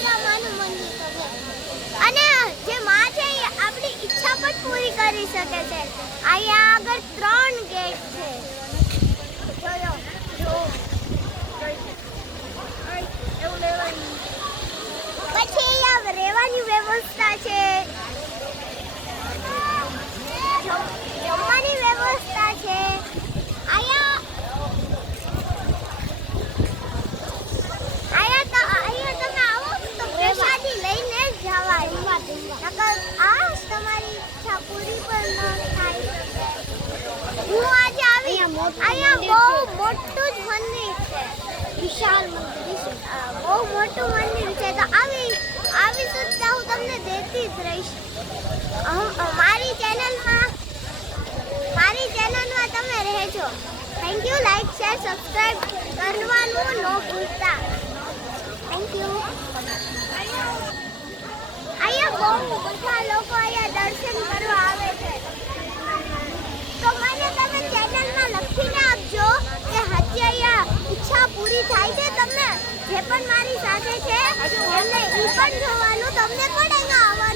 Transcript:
આશાપુરામાનું મંદિર છે અને જે માં છે એ આપણી ઈચ્છા પણ પૂરી કરી શકે છે. અહીંયા આગળ 3 ગેટ છે. જોયો જો પછી અહીંયા રહેવાની વ્યવસ્થા છે, જમવાની વ્યવસ્થા છે. અહીંયા તમે આવો તો પ્રસાદી લઈને જ જવાનું. નકર આ તમારી ઈચ્છા પૂરી પણ ન થાય. હું આજે આવી અહીંયા બહુ મોટું જ મંદિર છે, વિશાળ મંદિર છે, બહુ મોટું મંદિર છે. તો આવી સૂચના હું તમને દેતી જ રહીશ. મારી ચેનલમાં તમે રહેજો. Thank you. Like share subscribe કરવાનું ન ભૂલતા. Thank you. અહીંયા બહુ બધા લોકો અહીંયા દર્શન કરવા આવે છે. તો મને તમે ચેનલમાં લખીને આપજો કે હજી અહીંયા ઈચ્છા પૂરી થાય છે. તમને જે પણ મારી સાથે છે એમને ઈ પણ જોવાનું, તમને પણ અહીંયા આવવાનું